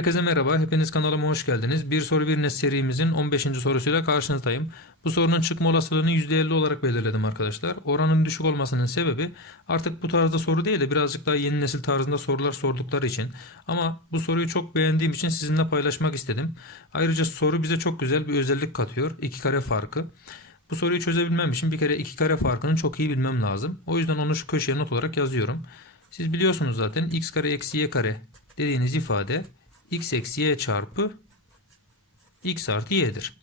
Herkese merhaba, hepiniz kanalıma hoş geldiniz. Bir soru bir net serimizin 15. sorusuyla karşınızdayım. Bu sorunun çıkma olasılığını %50 olarak belirledim arkadaşlar. Oranın düşük olmasının sebebi artık bu tarzda soru değil de birazcık daha yeni nesil tarzında sorular sordukları için. Ama bu soruyu çok beğendiğim için sizinle paylaşmak istedim. Ayrıca soru bize çok güzel bir özellik katıyor. İki kare farkı. Bu soruyu çözebilmem için bir kere iki kare farkını çok iyi bilmem lazım. O yüzden onu şu köşeye not olarak yazıyorum. Siz biliyorsunuz zaten x kare eksi y kare dediğiniz ifade x eksi y çarpı x artı y'dir.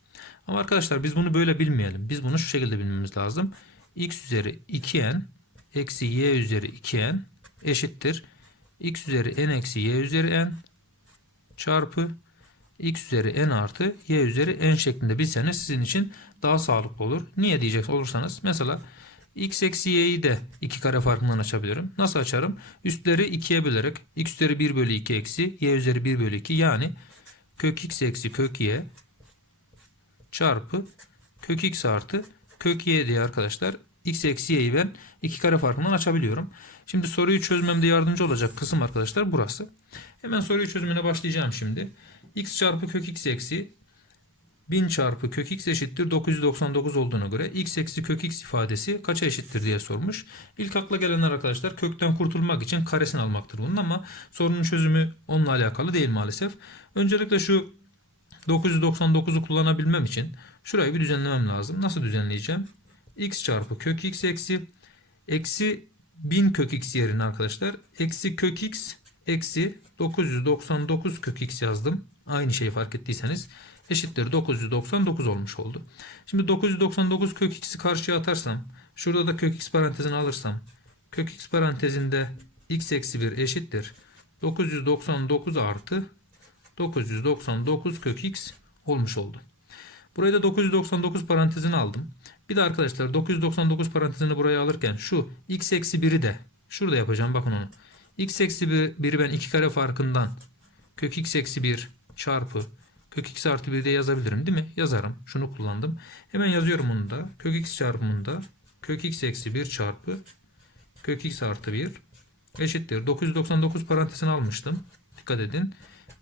Ama arkadaşlar biz bunu böyle bilmeyelim. Biz bunu şu şekilde bilmemiz lazım. x üzeri 2n eksi y üzeri 2n eşittir. x üzeri n eksi y üzeri n çarpı x üzeri n artı y üzeri n şeklinde bilseniz sizin için daha sağlıklı olur. Niye diyecek olursanız mesela x eksi y'yi de 2 kare farkından açabilirim. Nasıl açarım? Üstleri 2'ye bölerek x üzeri 1 bölü 2 eksi y üzeri 1 bölü 2 yani kök x eksi kök y çarpı kök x artı kök y diye arkadaşlar x eksi y'yi ben 2 kare farkından açabiliyorum. Şimdi soruyu çözmemde yardımcı olacak kısım arkadaşlar burası. Hemen soruyu çözümüne başlayacağım şimdi. x çarpı kök x eksi 1000 çarpı kök x eşittir 999 olduğuna göre x eksi kök x ifadesi kaça eşittir diye sormuş. İlk akla gelenler arkadaşlar kökten kurtulmak için karesini almaktır bunun ama sorunun çözümü onunla alakalı değil maalesef. Öncelikle şu 999'u kullanabilmem için şurayı bir düzenlemem lazım. Nasıl düzenleyeceğim? x çarpı kök x eksi eksi 1000 kök x yerine arkadaşlar eksi kök x eksi 999 kök x yazdım. Aynı şeyi fark ettiyseniz eşittir 999 olmuş oldu. Şimdi 999 kök x'i karşıya atarsam şurada da kök x parantezini alırsam kök x parantezinde x eksi 1 eşittir 999 artı 999 kök x olmuş oldu. Burayı da 999 parantezini aldım. Bir de arkadaşlar 999 parantezini buraya alırken şu x eksi 1'i de şurada yapacağım bakın onu. x eksi 1'i ben 2 kare farkından kök x eksi 1 çarpı kök x artı 1 de yazabilirim değil mi? Yazarım. Şunu kullandım. Hemen yazıyorum onu da. Kök x çarpımında kök x eksi 1 çarpı kök x artı 1 eşittir. 999 parantezini almıştım. Dikkat edin.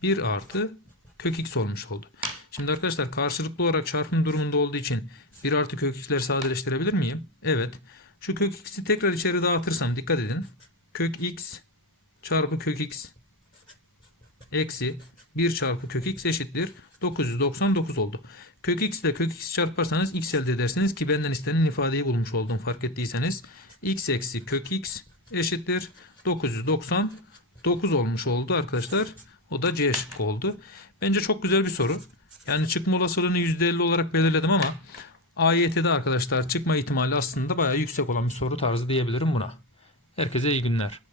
1 artı kök x olmuş oldu. Şimdi arkadaşlar karşılıklı olarak çarpım durumunda olduğu için 1 artı kök x'leri sadeleştirebilir miyim? Evet. Şu kök x'i tekrar içeri dağıtırsam dikkat edin. Kök x çarpı kök x eksi 1 çarpı kök x eşittir 999 oldu. Kök x ile kök x çarparsanız x elde edersiniz ki benden istenen ifadeyi bulmuş oldum fark ettiyseniz. x eksi kök x eşittir 999 olmuş oldu arkadaşlar. O da C şıkkı oldu. Bence çok güzel bir soru. Yani çıkma olasılığını %50 olarak belirledim ama AYT'de arkadaşlar çıkma ihtimali aslında bayağı yüksek olan bir soru tarzı diyebilirim buna. Herkese iyi günler.